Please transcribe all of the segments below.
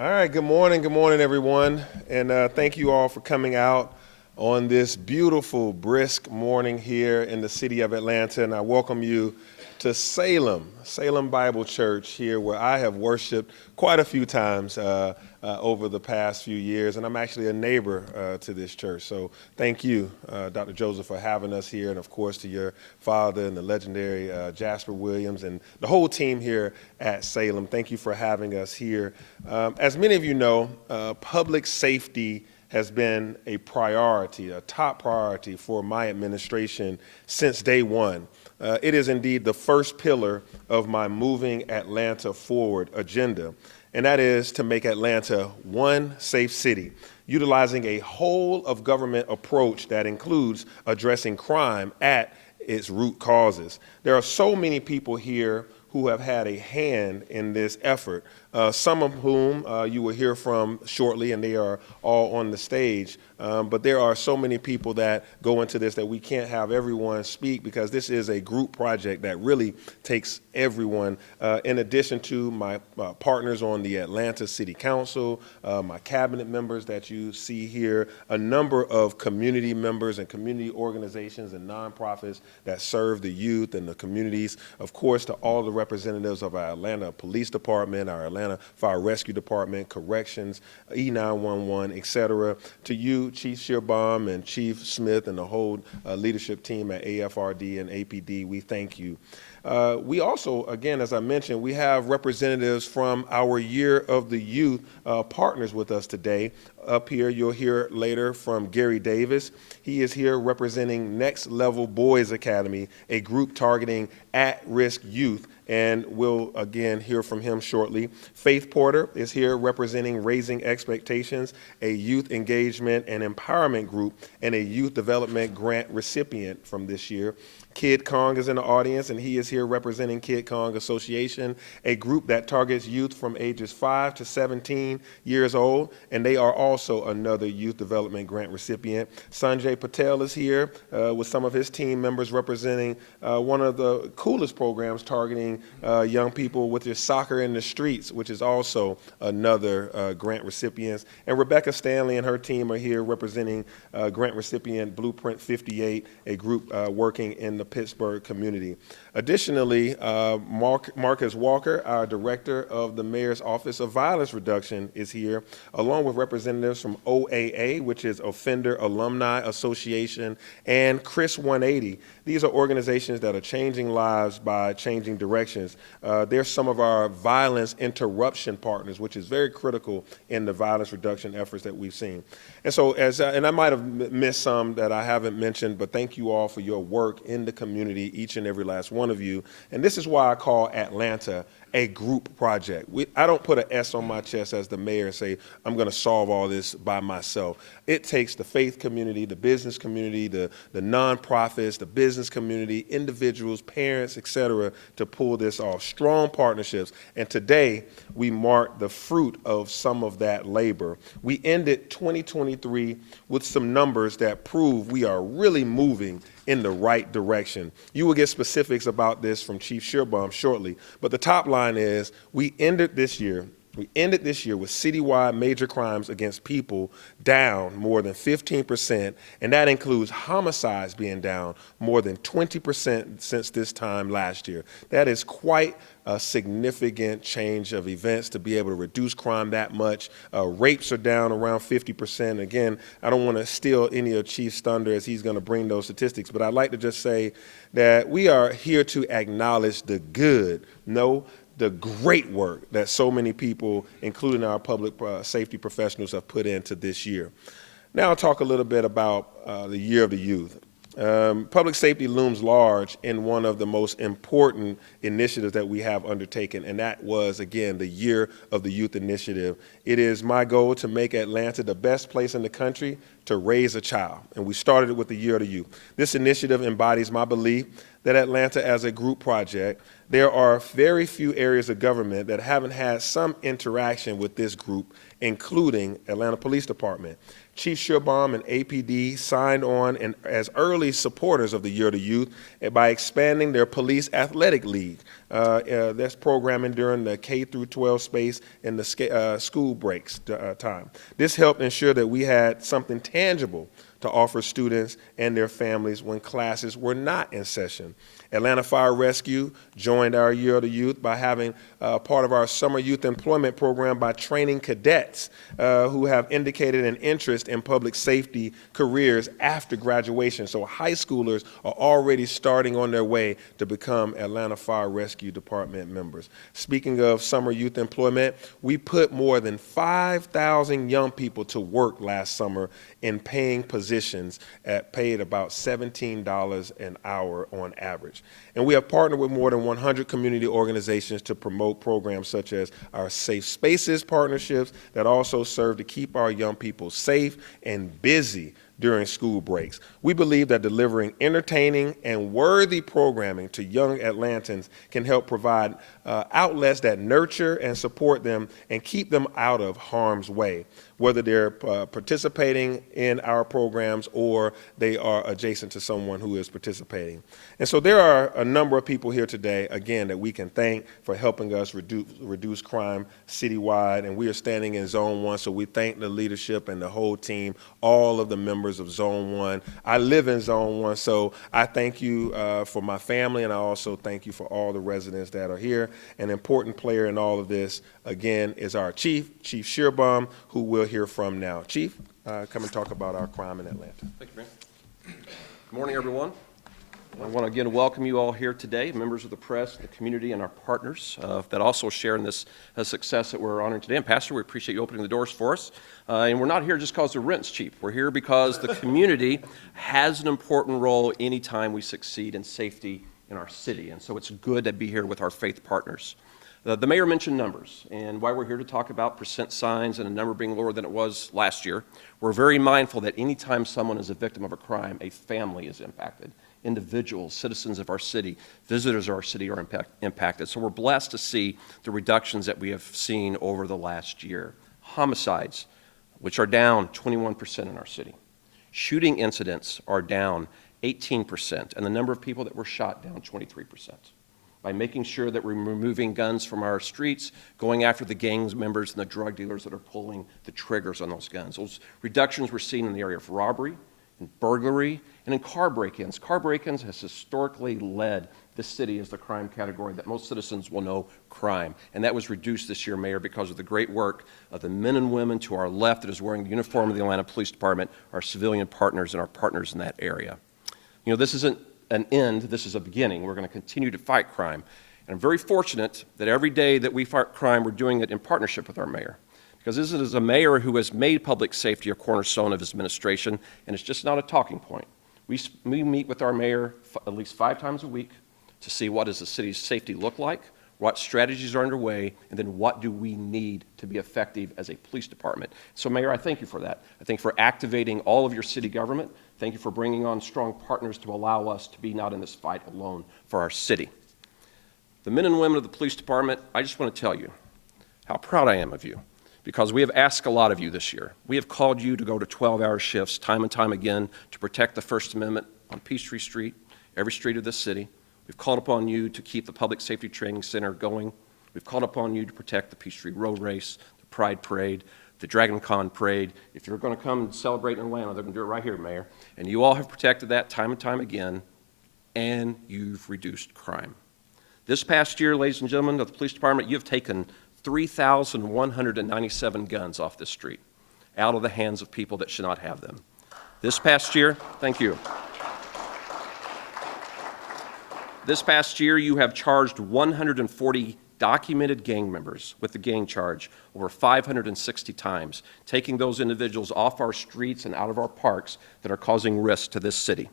All right, good morning, everyone. And thank you all for coming out on this beautiful, brisk morning here in the city of Atlanta. And I welcome you to Salem Bible Church here, where I have worshiped quite a few times over the past few years. And I'm actually a neighbor to this church. So thank you, Dr. Joseph, for having us here. And of course, to your father and the legendary Jasper Williams and the whole team here at Salem. Thank you for having us here. As many of you know, public safety has been a priority, a top priority for my administration since day one. It is indeed the first pillar of my Moving Atlanta Forward agenda, and that is to make Atlanta one safe city, utilizing a whole of government approach that includes addressing crime at its root causes. There are so many people here who have had a hand in this effort, some of whom you will hear from shortly, and they are all on the stage. But there are so many people that go into this that we can't have everyone speak, because this is a group project that really takes everyone, in addition to my partners on the Atlanta City Council, my cabinet members that you see here, a number of community members and community organizations and nonprofits that serve the youth and the communities, of course, to all the representatives of our Atlanta Police Department, our Atlanta Fire Rescue Department, Corrections, E911, et cetera, to you, Chief Shearbaum and Chief Smith and the whole leadership team at AFRD and APD. We thank you. We also, again, as I mentioned, we have representatives from our Year of the Youth partners with us today. Up here, you'll hear later from Gary Davis. He is here representing Next Level Boys Academy, a group targeting at-risk youth, and we'll again hear from him shortly. Faith Porter is here representing Raising Expectations, a youth engagement and empowerment group and a youth development grant recipient from this year. Kid Kong is in the audience, and he is here representing Kid Kong Association, a group that targets youth from ages 5 to 17 years old, and they are also another youth development grant recipient. Sanjay Patel is here with some of his team members representing one of the coolest programs targeting young people with their soccer in the streets, which is also another grant recipient. And Rebecca Stanley and her team are here representing grant recipient Blueprint 58, a group working in the Pittsburgh community. Additionally, Marcus Walker, our director of the Mayor's Office of Violence Reduction, is here, along with representatives from OAA, which is Offender Alumni Association, and Chris 180. These are organizations that are changing lives by changing directions. They're some of our violence interruption partners, which is very critical in the violence reduction efforts that we've seen. And so, and I might have missed some that I haven't mentioned, but thank you all for your work in the community, each and every last one of you. And this is why I call Atlanta a group project. I don't put an S on my chest as the mayor and say, I'm going to solve all this by myself. It takes the faith community, the business community, the nonprofits, the business community, individuals, parents, et cetera, to pull this off. Strong partnerships. And today, we mark the fruit of some of that labor. We ended 2023 with some numbers that prove we are really moving in the right direction. You will get specifics about this from Chief Shearbaum shortly, but the top line is we ended this year with citywide major crimes against people down more than 15%, and that includes homicides being down more than 20% since this time last year. That is quite a significant change of events to be able to reduce crime that much. Rapes are down around 50%. Again, I don't want to steal any of Chief's thunder as he's going to bring those statistics, but I'd like to just say that we are here to acknowledge the good, the great work that so many people, including our public safety professionals, have put into this year. Now I'll talk a little bit about the Year of the Youth. Public safety looms large in one of the most important initiatives that we have undertaken, and that was, again, the Year of the Youth initiative. It is my goal to make Atlanta the best place in the country to raise a child, and we started it with the Year of the Youth. This initiative embodies my belief that Atlanta, as a group project, there are very few areas of government that haven't had some interaction with this group, including Atlanta Police Department. Chief Schierbaum and APD signed on as early supporters of the Year of the Youth by expanding their police athletic league. That's programming during the K through 12 space in the school breaks time. This helped ensure that we had something tangible to offer students and their families when classes were not in session. Atlanta Fire Rescue joined our Year of the Youth by having part of our summer youth employment program by training cadets who have indicated an interest in public safety careers after graduation. So high schoolers are already starting on their way to become Atlanta Fire Rescue Department members. Speaking of summer youth employment, we put more than 5,000 young people to work last summer in paying positions paid about $17 an hour on average. And we have partnered with more than 100 community organizations to promote programs such as our Safe Spaces partnerships that also serve to keep our young people safe and busy during school breaks. We believe that delivering entertaining and worthy programming to young Atlantans can help provide outlets that nurture and support them and keep them out of harm's way, whether they're participating in our programs or they are adjacent to someone who is participating. And so there are a number of people here today, again, that we can thank for helping us reduce crime citywide, and we are standing in Zone 1, so we thank the leadership and the whole team, all of the members of Zone 1. I live in Zone 1, so I thank you for my family, and I also thank you for all the residents that are here. An important player in all of this, again, is our Chief Schierbaum, who we'll hear from now. Chief, come and talk about our crime in Atlanta. Thank you, Mayor. Good morning, everyone. I want to again welcome you all here today, members of the press, the community, and our partners that also share in this success that we're honoring today. And Pastor, we appreciate you opening the doors for us. And we're not here just because the rent's cheap. We're here because the community has an important role anytime we succeed in safety in our city. And so it's good to be here with our faith partners. The mayor mentioned numbers, and why we're here to talk about percent signs and a number being lower than it was last year. We're very mindful that anytime someone is a victim of a crime, a family is impacted. Individuals, citizens of our city, visitors of our city are impacted. So we're blessed to see the reductions that we have seen over the last year. Homicides, which are down 21% in our city. Shooting incidents are down 18%, and the number of people that were shot down 23%. By making sure that we're removing guns from our streets, going after the gangs members and the drug dealers that are pulling the triggers on those guns. Those reductions were seen in the area of robbery, in burglary, and in car break-ins. Car break-ins has historically led this city as the crime category that most citizens will know crime. And that was reduced this year, Mayor, because of the great work of the men and women to our left that is wearing the uniform of the Atlanta Police Department, our civilian partners, and our partners in that area. You know, this isn't an end, this is a beginning. We're going to continue to fight crime. And I'm very fortunate that every day that we fight crime, we're doing it in partnership with our mayor. Because this is a mayor who has made public safety a cornerstone of his administration, and it's just not a talking point. We meet with our mayor at least 5 times a week to see what does the city's safety look like, what strategies are underway, and then what do we need to be effective as a police department. So, Mayor, I thank you for that. I thank you for activating all of your city government. Thank you for bringing on strong partners to allow us to be not in this fight alone for our city. The men and women of the police department, I just want to tell you how proud I am of you, because we have asked a lot of you this year. We have called you to go to 12-hour shifts time and time again to protect the First Amendment on Peachtree Street, every street of this city. We've called upon you to keep the Public Safety Training Center going. We've called upon you to protect the Peachtree Road Race, the Pride Parade, the Dragon Con Parade. If you're going to come and celebrate in Atlanta, they're going to do it right here, Mayor. And you all have protected that time and time again, and you've reduced crime. This past year, ladies and gentlemen of the police department, you've taken 3,197 guns off this street, out of the hands of people that should not have them. This past year, thank you. This past year, you have charged 140 documented gang members with the gang charge over 560 times, taking those individuals off our streets and out of our parks that are causing risk to this city.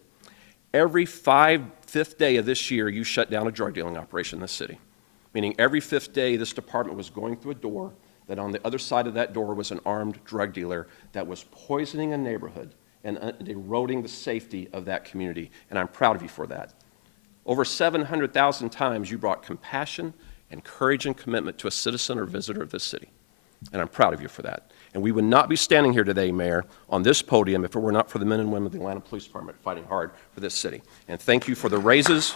Every fifth day of this year, you shut down a drug dealing operation in this city, meaning every 5th day this department was going through a door that on the other side of that door was an armed drug dealer that was poisoning a neighborhood and eroding the safety of that community, and I'm proud of you for that. Over 700,000 times you brought compassion and courage and commitment to a citizen or visitor of this city, and I'm proud of you for that. And we would not be standing here today, Mayor, on this podium if it were not for the men and women of the Atlanta Police Department fighting hard for this city. And thank you for the raises.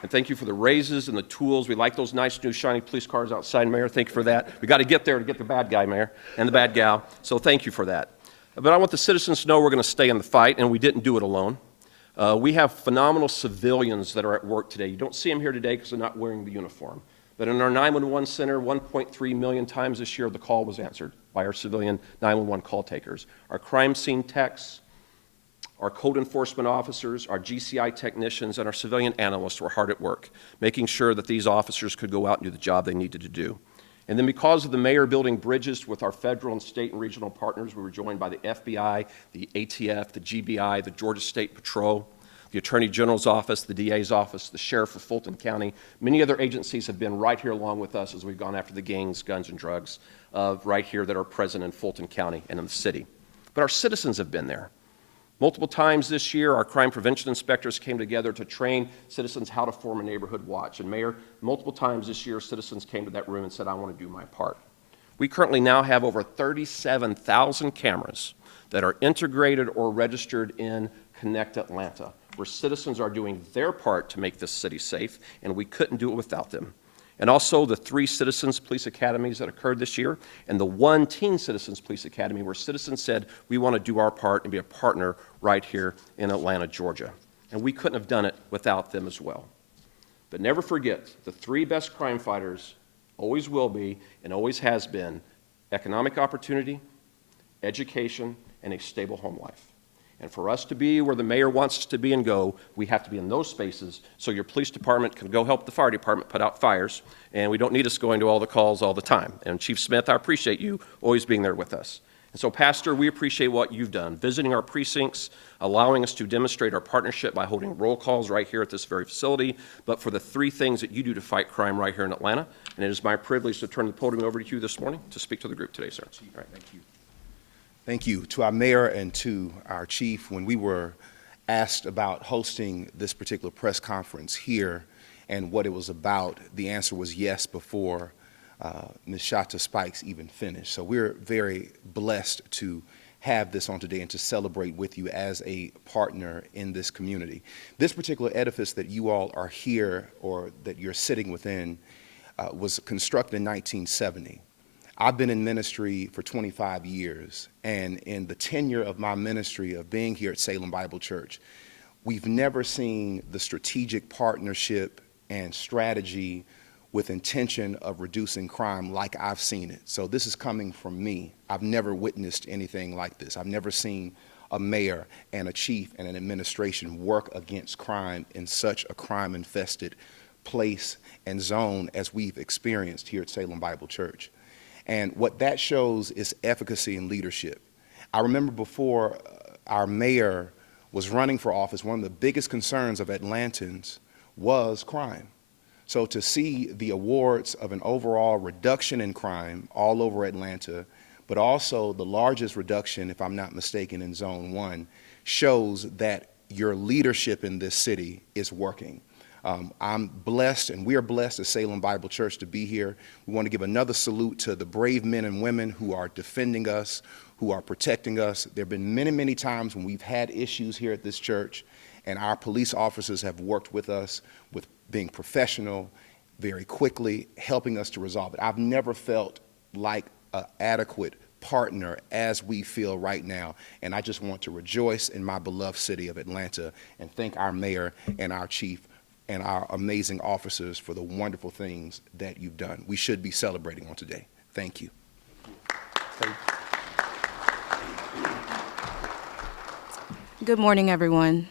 And thank you for the raises and the tools. We like those nice new shiny police cars outside, Mayor. Thank you for that. We got to get there to get the bad guy, Mayor, and the bad gal. So thank you for that. But I want the citizens to know we're going to stay in the fight, and we didn't do it alone. We have phenomenal civilians that are at work today. You don't see them here today because they're not wearing the uniform. But in our 911 center, 1.3 million times this year, the call was answered by our civilian 911 call takers. Our crime scene techs, our code enforcement officers, our GCI technicians, and our civilian analysts were hard at work, making sure that these officers could go out and do the job they needed to do. And then because of the mayor building bridges with our federal and state and regional partners, we were joined by the FBI, the ATF, the GBI, the Georgia State Patrol, the Attorney General's office, the DA's office, the Sheriff of Fulton County. Many other agencies have been right here along with us as we've gone after the gangs, guns, and drugs right here that are present in Fulton County and in the city. But our citizens have been there. Multiple times this year, our crime prevention inspectors came together to train citizens how to form a neighborhood watch. And Mayor, multiple times this year, citizens came to that room and said, I want to do my part. We currently now have over 37,000 cameras that are integrated or registered in Connect Atlanta, where citizens are doing their part to make this city safe, and we couldn't do it without them. And also the 3 Citizens Police Academies that occurred this year, and the 1 Teen Citizens Police Academy, where citizens said, we want to do our part and be a partner right here in Atlanta, Georgia. And we couldn't have done it without them as well. But never forget, the 3 best crime fighters always will be and always has been economic opportunity, education, and a stable home life. And for us to be where the mayor wants us to be and go, we have to be in those spaces so your police department can go help the fire department put out fires, and we don't need us going to all the calls all the time. And Chief Smith, I appreciate you always being there with us. And so, Pastor, we appreciate what you've done, visiting our precincts, allowing us to demonstrate our partnership by holding roll calls right here at this very facility, but for the 3 things that you do to fight crime right here in Atlanta. And it is my privilege to turn the podium over to you this morning to speak to the group today, sir. All right, thank you. Thank you to our mayor and to our chief. When we were asked about hosting this particular press conference here and what it was about, the answer was yes before Ms. Shata Spikes even finished. So we're very blessed to have this on today and to celebrate with you as a partner in this community. This particular edifice that you all are here or that you're sitting within was constructed in 1970. I've been in ministry for 25 years, and in the tenure of my ministry of being here at Salem Bible Church, we've never seen the strategic partnership and strategy with intention of reducing crime like I've seen it. So this is coming from me. I've never witnessed anything like this. I've never seen a mayor and a chief and an administration work against crime in such a crime-infested place and zone as we've experienced here at Salem Bible Church. And what that shows is efficacy and leadership. I remember before our mayor was running for office, one of the biggest concerns of Atlantans was crime. So to see the awards of an overall reduction in crime all over Atlanta, but also the largest reduction, if I'm not mistaken, in Zone 1, shows that your leadership in this city is working. I'm blessed, and we are blessed at Salem Bible Church to be here. We want to give another salute to the brave men and women who are defending us, who are protecting us. There have been many, many times when we've had issues here at this church, and our police officers have worked with us with being professional, very quickly, helping us to resolve it. I've never felt like an adequate partner as we feel right now, and I just want to rejoice in my beloved city of Atlanta and thank our mayor and our chief and our amazing officers for the wonderful things that you've done. We should be celebrating on today. Thank you. Good morning, everyone.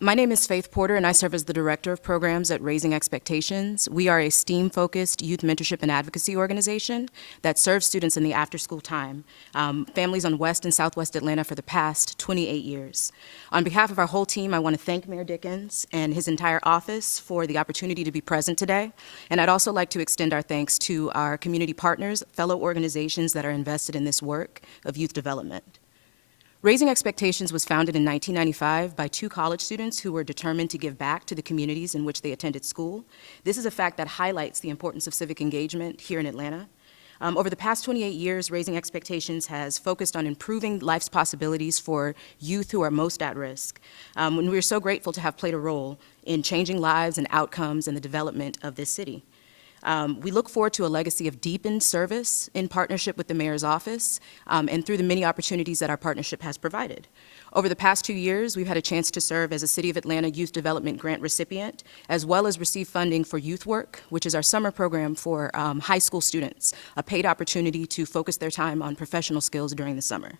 My name is Faith Porter, and I serve as the Director of Programs at Raising Expectations. We are a STEAM-focused youth mentorship and advocacy organization that serves students in the after-school time, families on West and Southwest Atlanta for the past 28 years. On behalf of our whole team, I want to thank Mayor Dickens and his entire office for the opportunity to be present today. And I'd also like to extend our thanks to our community partners, fellow organizations that are invested in this work of youth development. Raising Expectations was founded in 1995 by two college students who were determined to give back to the communities in which they attended school. This is a fact that highlights the importance of civic engagement here in Atlanta. Over the past 28 years, Raising Expectations has focused on improving life's possibilities for youth who are most at risk. And we're so grateful to have played a role in changing lives and outcomes in the development of this city. We look forward to a legacy of deepened service in partnership with the Mayor's office and through the many opportunities that our partnership has provided. Over the past 2 years, we've had a chance to serve as a City of Atlanta Youth Development Grant recipient, as well as receive funding for Youth Work, which is our summer program for high school students, a paid opportunity to focus their time on professional skills during the summer.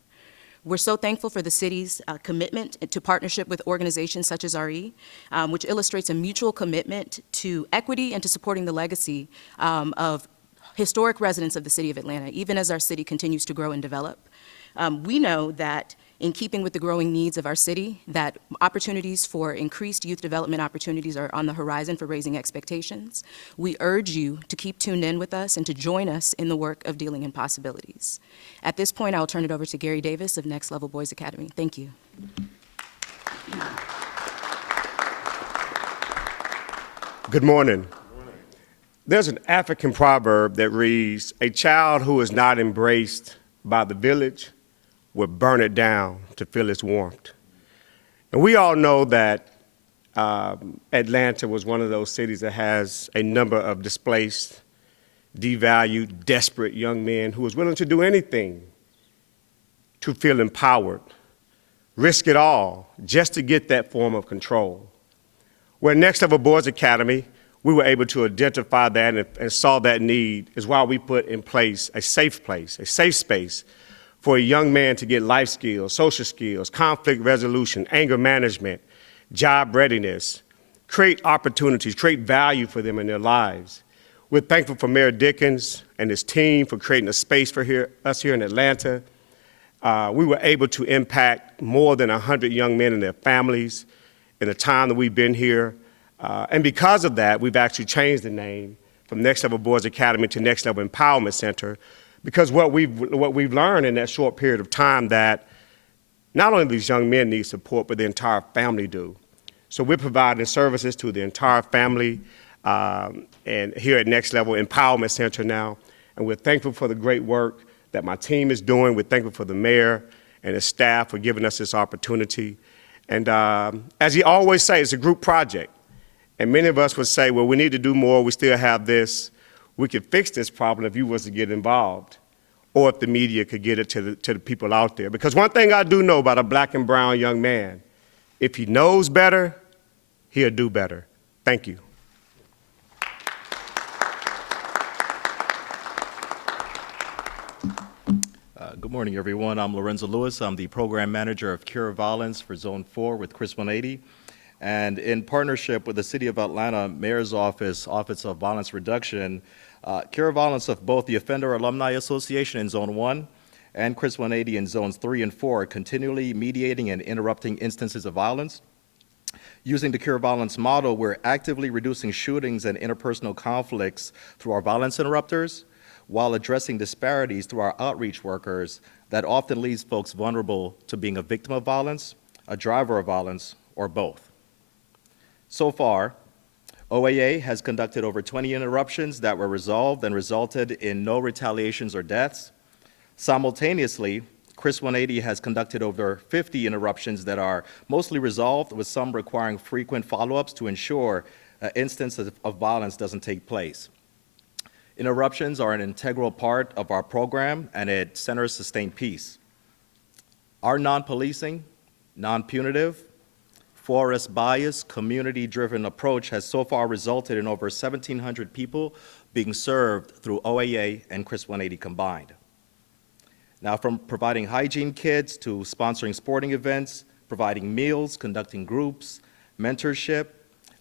We're so thankful for the city's commitment to partnership with organizations such as RE, which illustrates a mutual commitment to equity and to supporting the legacy of historic residents of the City of Atlanta, even as our city continues to grow and develop. We know that in keeping with the growing needs of our city, that opportunities for increased youth development opportunities are on the horizon for Raising Expectations. We urge you to keep tuned in with us and to join us in the work of dealing in possibilities. At this point, I'll turn it over to Gary Davis of Next Level Boys Academy. Thank you. Good morning. There's an African proverb that reads, "A child who is not embraced by the village will burn it down to feel its warmth." And we all know that Atlanta was one of those cities that has a number of displaced, devalued, desperate young men who was willing to do anything to feel empowered, risk it all just to get that form of control. Where Next Level Boys Academy, we were able to identify that and saw that need is why we put in place, a safe space for a young man to get life skills, social skills, conflict resolution, anger management, job readiness, create opportunities, create value for them in their lives. We're thankful for Mayor Dickens and his team for creating a space for us here in Atlanta. We were able to impact more than 100 young men and their families in the time that we've been here. And because of that, we've actually changed the name from Next Level Boys Academy to Next Level Empowerment Center, because what we've learned in that short period of time that not only these young men need support, but the entire family do. So we're providing services to the entire family and here at Next Level Empowerment Center now. And we're thankful for the great work that my team is doing. We're thankful for the mayor and his staff for giving us this opportunity. And as he always says, it's a group project. And many of us would say, well, we need to do more. We still have this. We could fix this problem if you was to get involved, or if the media could get it to the people out there. Because one thing I do know about a black and brown young man, if he knows better, he'll do better. Thank you. Good morning, everyone. I'm Lorenzo Lewis. I'm the program manager of Cure Violence for Zone 4 with Chris 180. And in partnership with the City of Atlanta Mayor's Office of Violence Reduction, Cure Violence of both the Offender Alumni Association in Zone 1 and Chris 180 in Zones 3 and 4 are continually mediating and interrupting instances of violence. Using the Cure Violence model, we're actively reducing shootings and interpersonal conflicts through our violence interrupters, while addressing disparities through our outreach workers that often leaves folks vulnerable to being a victim of violence, a driver of violence, or both. So far, OAA has conducted over 20 interruptions that were resolved and resulted in no retaliations or deaths. Simultaneously, Chris 180 has conducted over 50 interruptions that are mostly resolved, with some requiring frequent follow-ups to ensure an instance of violence doesn't take place. Interruptions are an integral part of our program, and it centers sustained peace. Our non-policing, non-punitive, forest-biased, community-driven approach has so far resulted in over 1,700 people being served through OAA and Chris 180 combined. Now, from providing hygiene kits to sponsoring sporting events, providing meals, conducting groups, mentorship,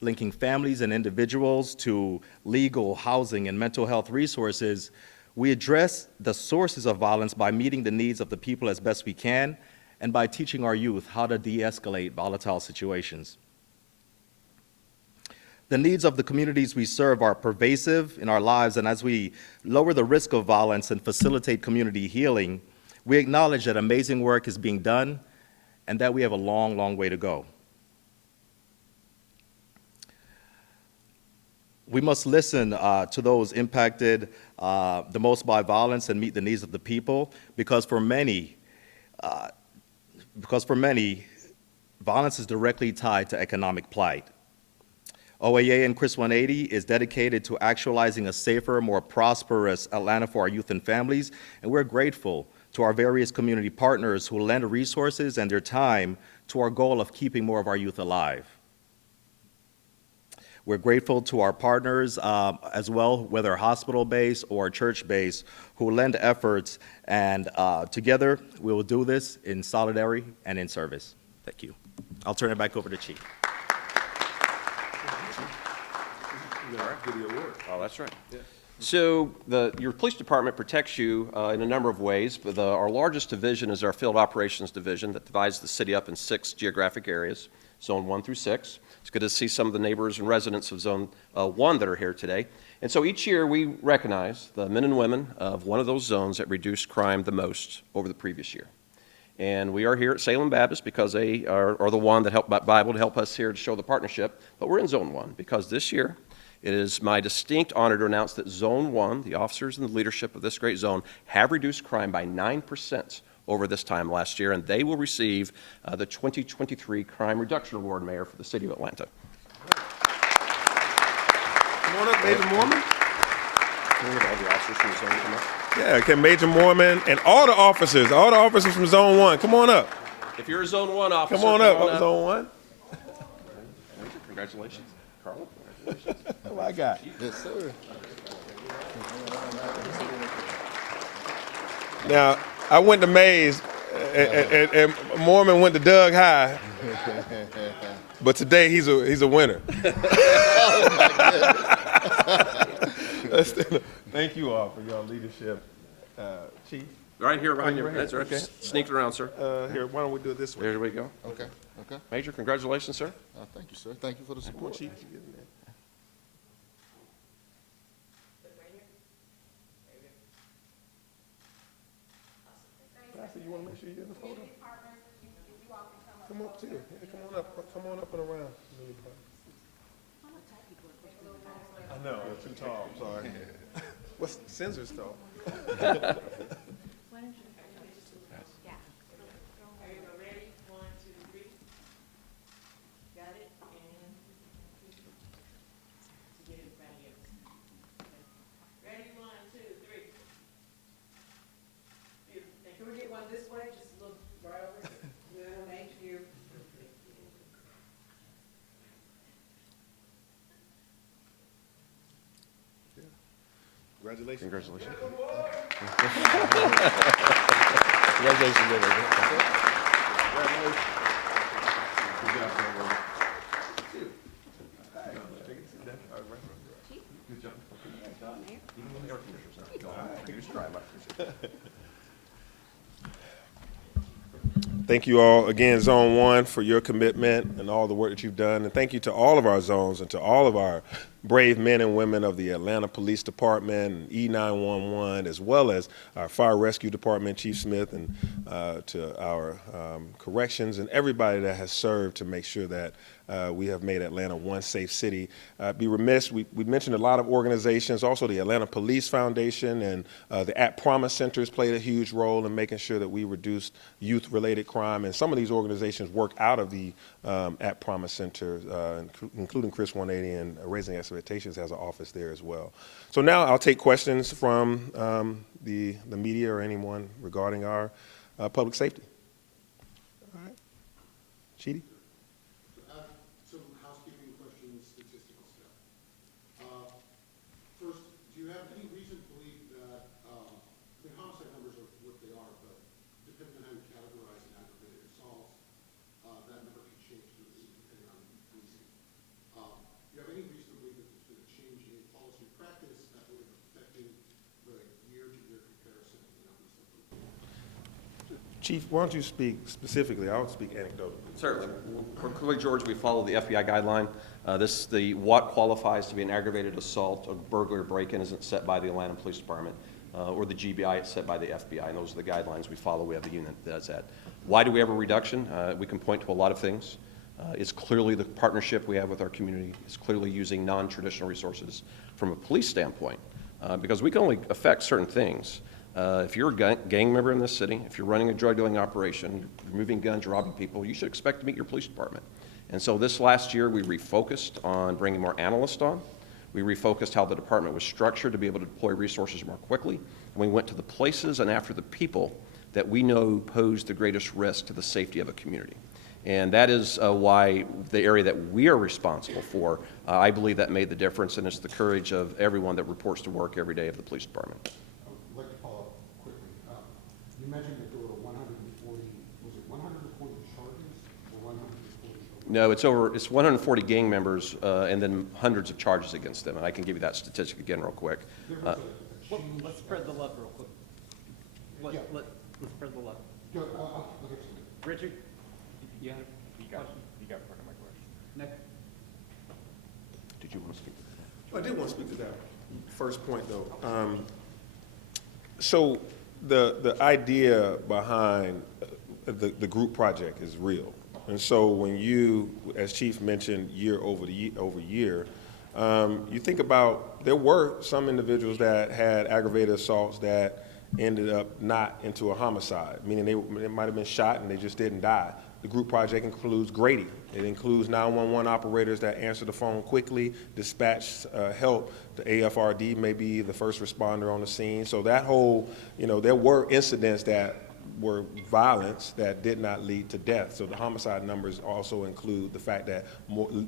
linking families and individuals to legal, housing, and mental health resources, we address the sources of violence by meeting the needs of the people as best we can, and by teaching our youth how to de-escalate volatile situations. The needs of the communities we serve are pervasive in our lives, and as we lower the risk of violence and facilitate community healing, we acknowledge that amazing work is being done and that we have a long, long way to go. We must listen to those impacted the most by violence and meet the needs of the people, because for many, violence is directly tied to economic plight. OAA and Chris 180 is dedicated to actualizing a safer, more prosperous Atlanta for our youth and families, and we're grateful to our various community partners who lend resources and their time to our goal of keeping more of our youth alive. We're grateful to our partners as well, whether hospital-based or church-based, who lend efforts, and together we will do this in solidarity and in service. Thank you. I'll turn it back over to Chief. Oh, that's right. Yeah. So your police department protects you in a number of ways, but our largest division is our Field Operations Division that divides the city up in 6 geographic areas, Zone 1 through 6. It's good to see some of the neighbors and residents of Zone 1 that are here today. And so each year we recognize the men and women of one of those zones that reduced crime the most over the previous year. And we are here at Salem Baptist because they are the one that helped Bible to help us here to show the partnership, but we're in Zone 1 because this year it is my distinct honor to announce that Zone 1, the officers and the leadership of this great zone, have reduced crime by 9% over this time last year, and they will receive the 2023 Crime Reduction Award, Mayor, for the City of Atlanta. Come on up, Major Mormon. Can we have all the officers from the zone come up? Yeah, can Major Mormon and all the officers from Zone 1, come on up. If you're a Zone 1 officer, Come on up, Zone 1. Major, congratulations. Carl, congratulations. What I got? Yes, sir. Now, I went to Mays, and Mormon went to Doug High, but today he's a winner. Thank you all for your leadership, Chief. Right here behind you. Right here. That's right. Okay. Sneak it around, sir. Here, why don't we do it this way? There we go. Okay, okay. Major, congratulations, sir. Thank you, sir. Thank you for the Come on, support. Chief. You get in there. Pastor, you want to make sure you're in the photo? Come up too. Yeah, come on up and around. I know, they're too tall, I'm sorry. What's Censor's tall? Can we get one this way? Just look right over here. Yeah, thank you. Congratulations. Congratulations. Congratulations, Major. Good job. Even when the air conditioner's not going, I just try my Thank you all again, Zone 1, for your commitment and all the work that you've done. And thank you to all of our zones and to all of our brave men and women of the Atlanta Police Department and E911, as well as our Fire Rescue Department, Chief Smith, and to our corrections and everybody that has served to make sure that we have made Atlanta one safe city. Be remiss, we mentioned a lot of organizations, also the Atlanta Police Foundation and the At Promise Centers played a huge role in making sure that we reduced youth-related crime, and some of these organizations work out of the At Promise Center, including Chris 180 and Raising Expectations has an office there as well. So now I'll take questions from the media or anyone regarding our public safety. All right. Chidi? Some housekeeping questions, statistical stuff. First, do you have any reason to believe that the homicide numbers are what they are, but depending on how you categorize an aggravated assault, that number can change depending on policing. Do you have any reason to believe that there's been a change in policy or practice that would have affected the year-to-year comparison of the numbers that we Chief, why don't you speak specifically? I'll speak anecdotally. Certainly. For Quigley George, we follow the FBI guideline. What qualifies to be an aggravated assault or burglary break-in isn't set by the Atlanta Police Department or the GBI, it's set by the FBI, and those are the guidelines we follow. We have a unit that does that. Why do we have a reduction? We can point to a lot of things. It's clearly the partnership we have with our community. It's clearly using non-traditional resources from a police standpoint, because we can only affect certain things. If you're a gang member in this city, if you're running a drug dealing operation, you're moving guns, you're robbing people, you should expect to meet your police department. And so this last year, we refocused on bringing more analysts on. We refocused how the department was structured to be able to deploy resources more quickly. And we went to the places and after the people that we know pose the greatest risk to the safety of a community. And that is why the area that we are responsible for, I believe that made the difference, and it's the courage of everyone that reports to work every day of the police department. I'd like to follow up quickly. You mentioned that there were 140, was it 140 charges or 140? No, it's 140 gang members and then hundreds of charges against them, and I can give you that statistic again real quick. Let's spread the love real quick. Yeah. Let's spread the love. I'll get to it. Richard, you had a question? You got part of my question. Nick? Did you want to speak? I did want to speak to that first point, though. So the idea behind the group project is real. And so when you, as Chief mentioned, year over year, you think about there were some individuals that had aggravated assaults that ended up not into a homicide, meaning they might have been shot and they just didn't die. The group project includes grading. It includes 911 operators that answer the phone quickly, dispatch help. The AFRD may be the first responder on the scene. So that whole, there were incidents that were violence that did not lead to death. So the homicide numbers also include the fact that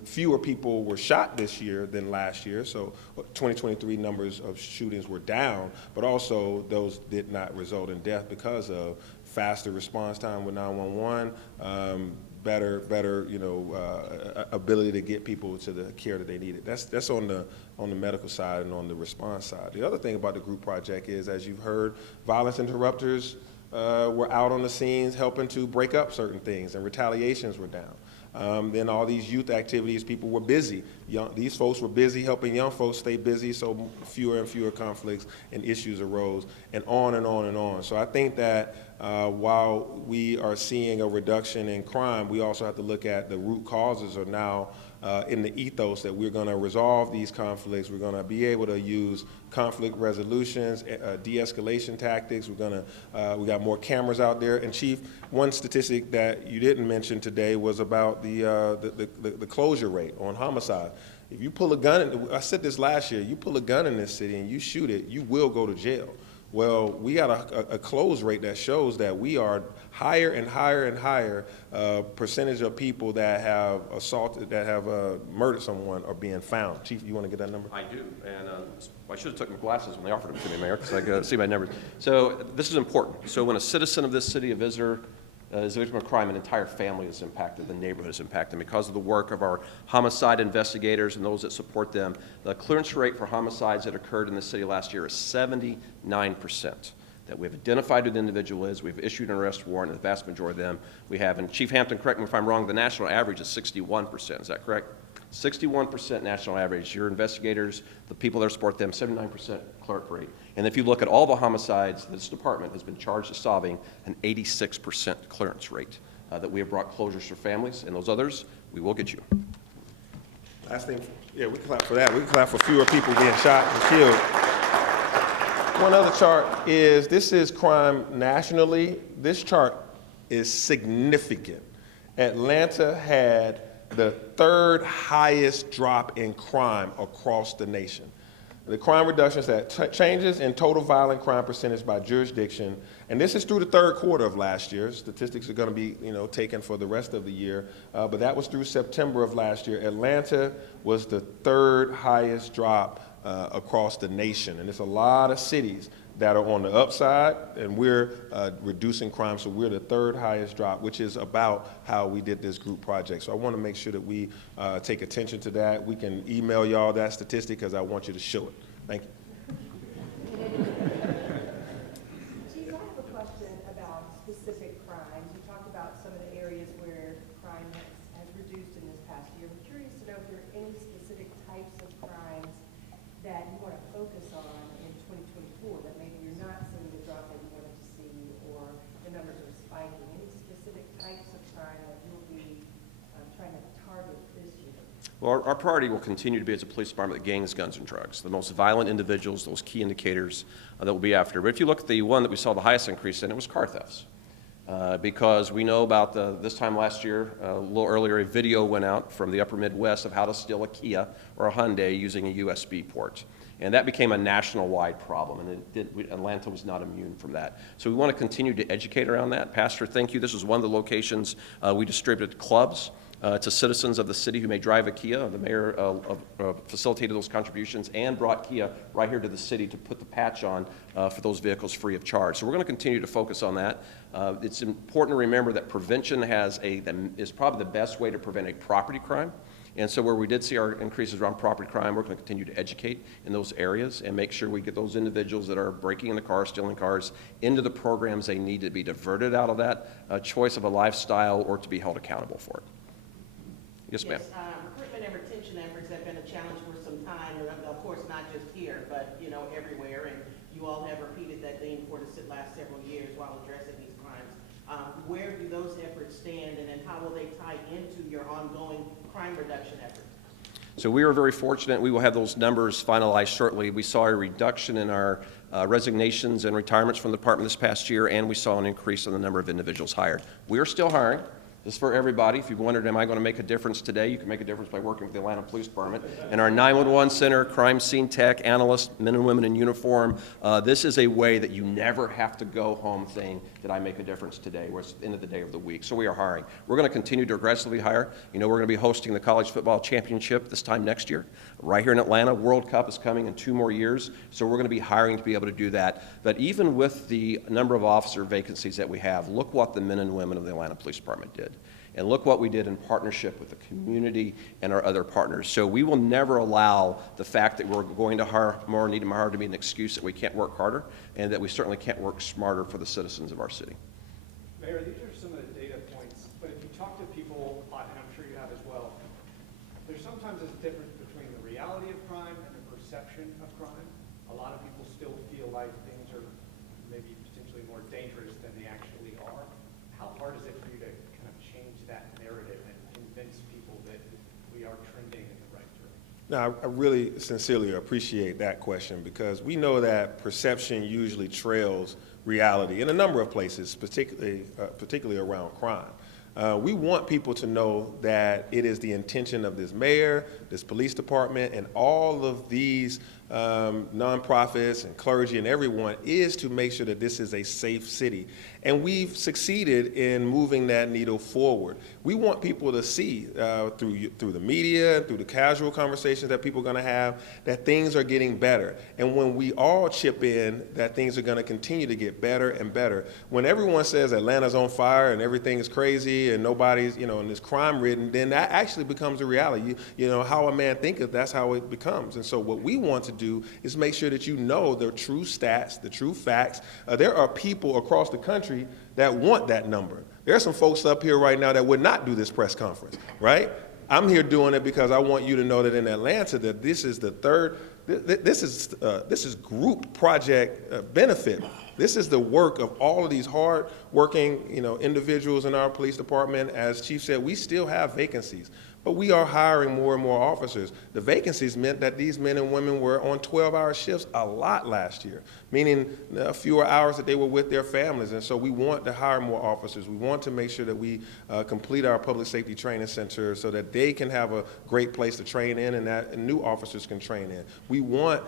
fewer people were shot this year than last year. So 2023 numbers of shootings were down, but also those did not result in death because of faster response time with 911, better ability to get people to the care that they needed. That's on the medical side and on the response side. The other thing about the group project is, as you've heard, violence interrupters were out on the scenes helping to break up certain things, and retaliations were down. Then all these youth activities, people were busy. These folks were busy helping young folks stay busy, so fewer and fewer conflicts and issues arose, and on and on and on. So I think that while we are seeing a reduction in crime, we also have to look at the root causes are now in the ethos that we're going to resolve these conflicts. We're going to be able to use conflict resolutions, de-escalation tactics. We got more cameras out there. And Chief, one statistic that you didn't mention today was about the closure rate on homicide. If you pull a gun, I said this last year, you pull a gun in this city and you shoot it, you will go to jail. Well, we got a close rate that shows that we are higher and higher and higher percentage of people that have assaulted, that have murdered someone are being found. Chief, you want to get that number? I do, and I should have took my glasses when they offered them to me, Mayor, because I could see my numbers. So this is important. So when a citizen of this city, a visitor, is a victim of crime, an entire family is impacted, the neighborhood is impacted. Because of the work of our homicide investigators and those that support them, the clearance rate for homicides that occurred in the city last year is 79%. That we've identified who the individual is, we've issued an arrest warrant, and the vast majority of them we have. And Chief Hampton, correct me if I'm wrong, the national average is 61%, is that correct? 61% national average. Your investigators, the people that support them, 79% clerk rate. And if you look at all the homicides, this department has been charged with solving an 86% clearance rate. That we have brought closures for families, and those others, we will get you. Last thing, yeah, we can clap for that. We can clap for fewer people being shot and killed. One other chart is, this is crime nationally. This chart is significant. Atlanta had the third highest drop in crime across the nation. The crime reductions that changes in total violent crime percentage by jurisdiction, and this is through the third quarter of last year. Statistics are going to be, taken for the rest of the year, but that was through September of last year. Atlanta was the third highest drop across the nation, and there's a lot of cities that are on the upside, and we're reducing crime, so we're the third highest drop, which is about how we did this group project. So I want to make sure that we take attention to that. We can email y'all that statistic because I want you to show it. Thank you. Chief, I have a question about specific crimes. You talked about some of the areas where crime has reduced in this past year. I'm curious to know if there are any specific types of crimes that you want to focus on in 2024 that maybe you're not seeing the drop that you wanted to see, or the numbers are spiking. Any specific Well, our priority will continue to be as a police department, the gangs, guns, and drugs, the most violent individuals, those key indicators that we'll be after. But if you look at the one that we saw the highest increase in, it was car thefts. Because we know about this time last year, a little earlier, a video went out from the upper Midwest of how to steal a Kia or a Hyundai using a USB port. And that became a national-wide problem, and Atlanta was not immune from that. So we want to continue to educate around that. Pastor, thank you. This was one of the locations we distributed clubs to citizens of the city who may drive a Kia. The mayor facilitated those contributions and brought Kia right here to the city to put the patch on for those vehicles free of charge. So we're going to continue to focus on that. It's important to remember that prevention is probably the best way to prevent a property crime. And so where we did see our increases around property crime, we're going to continue to educate in those areas and make sure we get those individuals that are breaking into cars, stealing cars, into the programs they need to be diverted out of that choice of a lifestyle or to be held accountable for it. Yes, ma'am. Yes, recruitment and retention efforts have been a challenge for some time, and of course, not just here, but, everywhere. And you all have repeated that theme for the last several years while addressing these crimes. Where do those efforts stand, and then how will they tie into your ongoing crime reduction efforts? So we are very fortunate. We will have those numbers finalized shortly. We saw a reduction in our resignations and retirements from the department this past year, and we saw an increase in the number of individuals hired. We are still hiring. This is for everybody. If you've wondered, am I going to make a difference today? You can make a difference by working with the Atlanta Police Department. And our 911 center, crime scene tech, analysts, men and women in uniform, this is a way that you never have to go home saying, did I make a difference today? Where it's the end of the day of the week. So we are hiring. We're going to continue to aggressively hire. We're going to be hosting the College Football Championship this time next year, right here in Atlanta. World Cup is coming in 2 more years. So we're going to be hiring to be able to do that. But even with the number of officer vacancies that we have, look what the men and women of the Atlanta Police Department did. And look what we did in partnership with the community and our other partners. So we will never allow the fact that we're going to hire more, need to hire, to be an excuse that we can't work harder, and that we certainly can't work smarter for the citizens of our city. Mayor, these are some of the data points, but if you talk to people, and I'm sure you have as well, there's sometimes a difference between the reality of crime and the perception of crime. A lot of people still feel like things are maybe potentially more dangerous than they actually are. How hard is it for you to kind of change that narrative and convince people that we are trending in the right direction? Now, I really sincerely appreciate that question, because we know that perception usually trails reality in a number of places, particularly around crime. We want people to know that it is the intention of this mayor, this police department, and all of these nonprofits and clergy and everyone is to make sure that this is a safe city. And we've succeeded in moving that needle forward. We want people to see through the media, through the casual conversations that people are going to have, that things are getting better. And when we all chip in, that things are going to continue to get better and better. When everyone says Atlanta's on fire and everything is crazy and nobody's, and it's crime-ridden, then that actually becomes a reality. How a man thinketh, that's how it becomes. And so what we want to do is make sure that you know the true stats, the true facts. There are people across the country that want that number. There are some folks up here right now that would not do this press conference, right? I'm here doing it because I want you to know that in Atlanta, that this is the third, this is group project benefit. This is the work of all of these hard-working, individuals in our police department. As Chief said, we still have vacancies, but we are hiring more and more officers. The vacancies meant that these men and women were on 12-hour shifts a lot last year, meaning fewer hours that they were with their families. And so we want to hire more officers. We want to make sure that we complete our public safety training center so that they can have a great place to train in and that new officers can train in. We want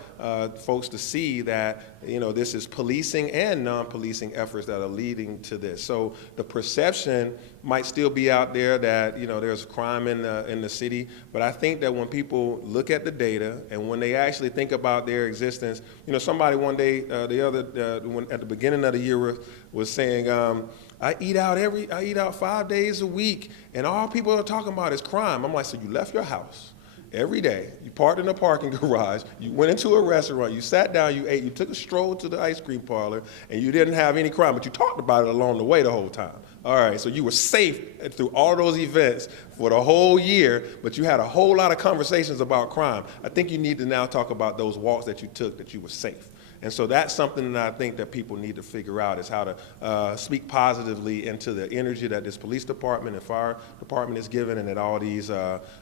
folks to see that, this is policing and non-policing efforts that are leading to this. So the perception might still be out there that, there's crime in the city, but I think that when people look at the data and when they actually think about their existence, somebody one day, at the beginning of the year was saying, I eat out 5 days a week, and all people are talking about is crime. I'm like, so you left your house every day, you parked in a parking garage, you went into a restaurant, you sat down, you ate, you took a stroll to the ice cream parlor, and you didn't have any crime, but you talked about it along the way the whole time. All right, so you were safe through all those events for the whole year, but you had a whole lot of conversations about crime. I think you need to now talk about those walks that you took, that you were safe. And so that's something that I think that people need to figure out, is how to speak positively into the energy that this police department and fire department is given, and that all these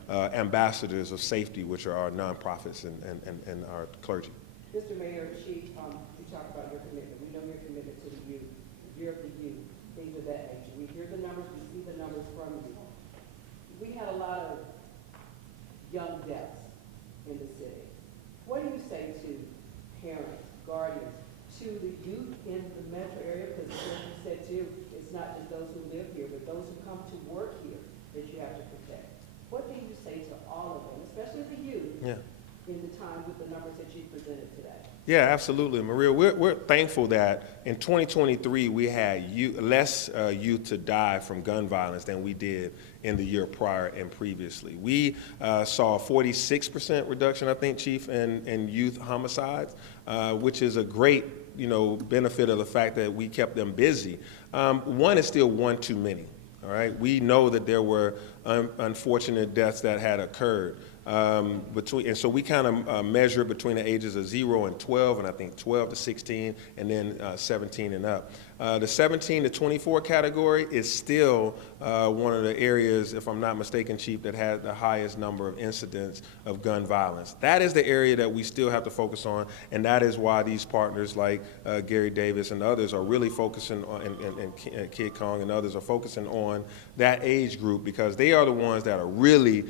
ambassadors of safety, which are our nonprofits and our clergy. Mr. Mayor, Chief, you talk about your commitment. We know your commitment to the youth, the year of the youth, things of that nature. We hear the numbers, we see the numbers from you. We had a lot of young deaths in the city. What do you say to parents, guardians, to the youth in the metro area? Because as you said too, it's not just those who live here, but those who come to work here that you have to protect. What do you say to all of them, especially the youth? Yeah. In the time with the numbers that you presented today? Yeah, absolutely, Maria. We're thankful that in 2023 we had less youth to die from gun violence than we did in the year prior and previously. We saw a 46% reduction, I think, Chief, in youth homicides, which is a great benefit of the fact that we kept them busy. One is still one too many. All right, we know that there were unfortunate deaths that had occurred. And so we kind of measure between the ages of 0 and 12, and I think 12 to 16, and then 17 and up. The 17 to 24 category is still one of the areas, if I'm not mistaken, Chief, that had the highest number of incidents of gun violence. That is the area that we still have to focus on, and that is why these partners like Gary Davis and others are really focusing on, and Kid Kong and others are focusing on that age group, because they are the ones that are really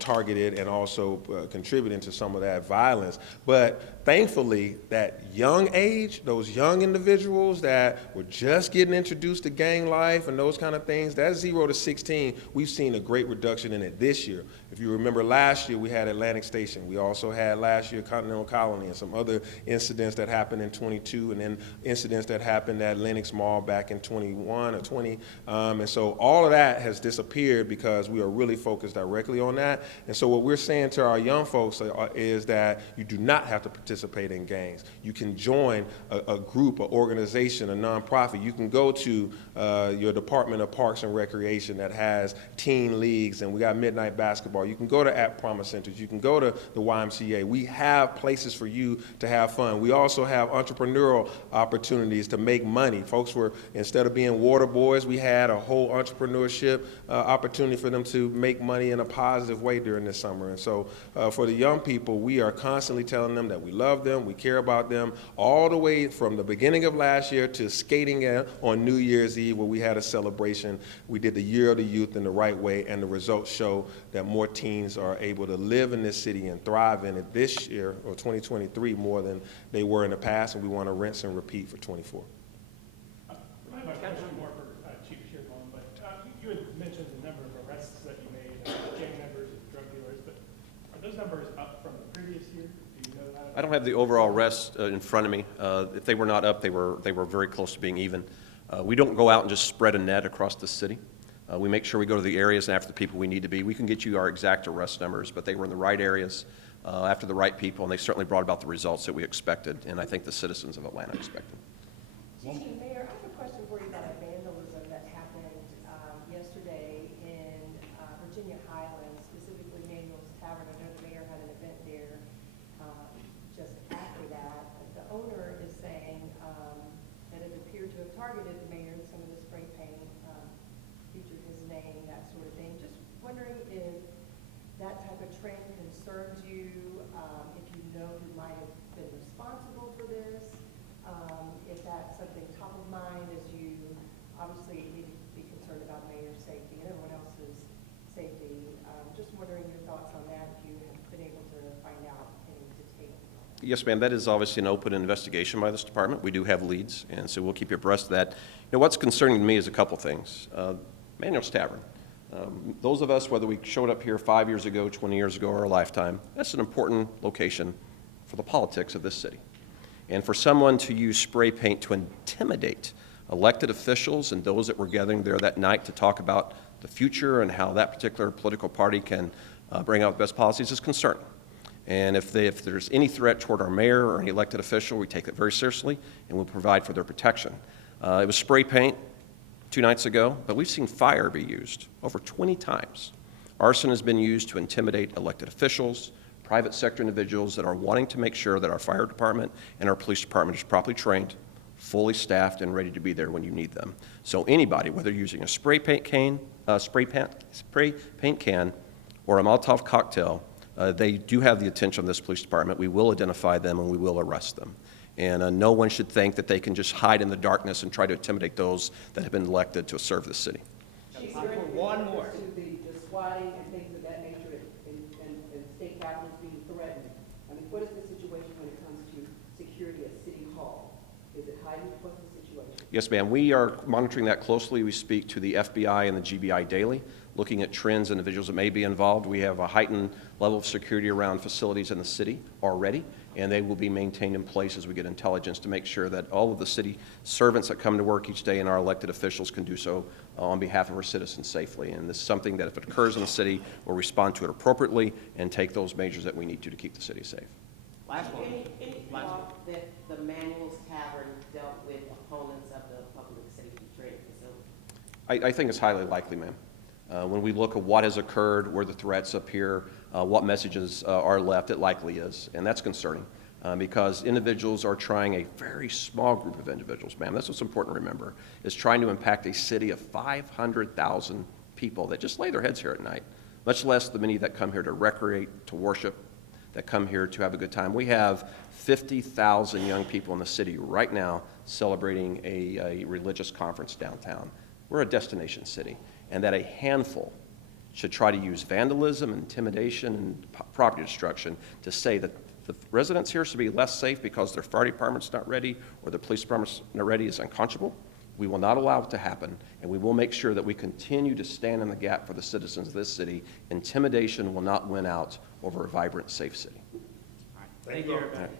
targeted and also contributing to some of that violence. But thankfully, that young age, those young individuals that were just getting introduced to gang life and those kind of things, that 0 to 16, we've seen a great reduction in it this year. If you remember last year, we had Atlantic Station. We also had last year Continental Colony and some other incidents that happened in 22, and then incidents that happened at Lenox Mall back in 21 or 20. And so all of that has disappeared because we are really focused directly on that. And so what we're saying to our young folks is that you do not have to participate in gangs. You can join a group, an organization, a nonprofit. You can go to your Department of Parks and Recreation that has teen leagues, and we got midnight basketball. You can go to App Promise Centers. You can go to the YMCA. We have places for you to have fun. We also have entrepreneurial opportunities to make money. Folks were, instead of being water boys, we had a whole entrepreneurship opportunity for them to make money in a positive way during this summer. And so for the young people, we are constantly telling them that we love them, we care about them, all the way from the beginning of last year to skating on New Year's Eve, where we had a celebration. We did the Year of the Youth in the right way, and the results show that more teens are able to live in this city and thrive in it this year, or 2023, more than they were in the past, and we want to rinse and repeat for 24. My question more for Chief Shearbaum, but you had mentioned the number of arrests that you made, gang members and drug dealers, but are those numbers up from the previous year? Do you know that? I don't have the overall arrests in front of me. If they were not up, they were very close to being even. We don't go out and just spread a net across the city. We make sure we go to the areas and after the people we need to be. We can get you our exact arrest numbers, but they were in the right areas, after the right people, and they certainly brought about the results that we expected, and I think the citizens of Atlanta expected. Mayor, I have a question for you about a vandalism that happened yesterday in Virginia Highlands, specifically Manuel's Tavern. I know the mayor had an event there just after that. The owner is saying that it appeared to have targeted the mayor. Some of the spray paint featured his name, that sort of thing. Just wondering if that type of trend concerns you, if you know who might have been responsible for this, if that's something top of mind as you obviously need to be concerned about mayor's safety and everyone else's safety. Just wondering your thoughts on that, if you have been able to find out any details. Yes, ma'am. That is obviously an open investigation by this department. We do have leads, and so we'll keep you abreast of that. What's concerning to me is a couple things. Manuel's Tavern. Those of us, whether we showed up here 5 years ago, 20 years ago, or a lifetime, that's an important location for the politics of this city. And for someone to use spray paint to intimidate elected officials and those that were gathering there that night to talk about the future and how that particular political party can bring out the best policies is concerning. And if there's any threat toward our mayor or any elected official, we take it very seriously and we'll provide for their protection. It was spray paint 2 nights ago, but we've seen fire be used over 20 times. Arson has been used to intimidate elected officials, private sector individuals that are wanting to make sure that our fire department and our police department is properly trained, fully staffed, and ready to be there when you need them. So anybody, whether you're using a spray paint can, or a Molotov cocktail, they do have the attention of this police department. We will identify them and we will arrest them. And no one should think that they can just hide in the darkness and try to intimidate those that have been elected to serve the city. One more. To the swatting and things of that nature and state capitals being threatened. I mean, what is the situation when it comes to security at City Hall? Is it heightened? What's the situation? Yes, ma'am. We are monitoring that closely. We speak to the FBI and the GBI daily, looking at trends, individuals that may be involved. We have a heightened level of security around facilities in the city already, and they will be maintained in place as we get intelligence to make sure that all of the city servants that come to work each day and our elected officials can do so on behalf of our citizens safely. And this is something that if it occurs in the city, we'll respond to it appropriately and take those measures that we need to keep the city safe. Last one. Any thought that the Manuals Tavern dealt with opponents of the public safety training facility? I think it's highly likely, ma'am. When we look at what has occurred, where the threats appear, what messages are left, it likely is. And that's concerning because individuals are trying, a very small group of individuals, ma'am, that's what's important to remember, is trying to impact a city of 500,000 people that just lay their heads here at night, much less the many that come here to recreate, to worship, that come here to have a good time. We have 50,000 young people in the city right now celebrating a religious conference downtown. We're a destination city, and that a handful should try to use vandalism, intimidation, and property destruction to say that the residents here should be less safe because their fire department's not ready or the police department's not ready is unconscionable. We will not allow it to happen, and we will make sure that we continue to stand in the gap for the citizens of this city. Intimidation will not win out over a vibrant, safe city. Thank you. All right.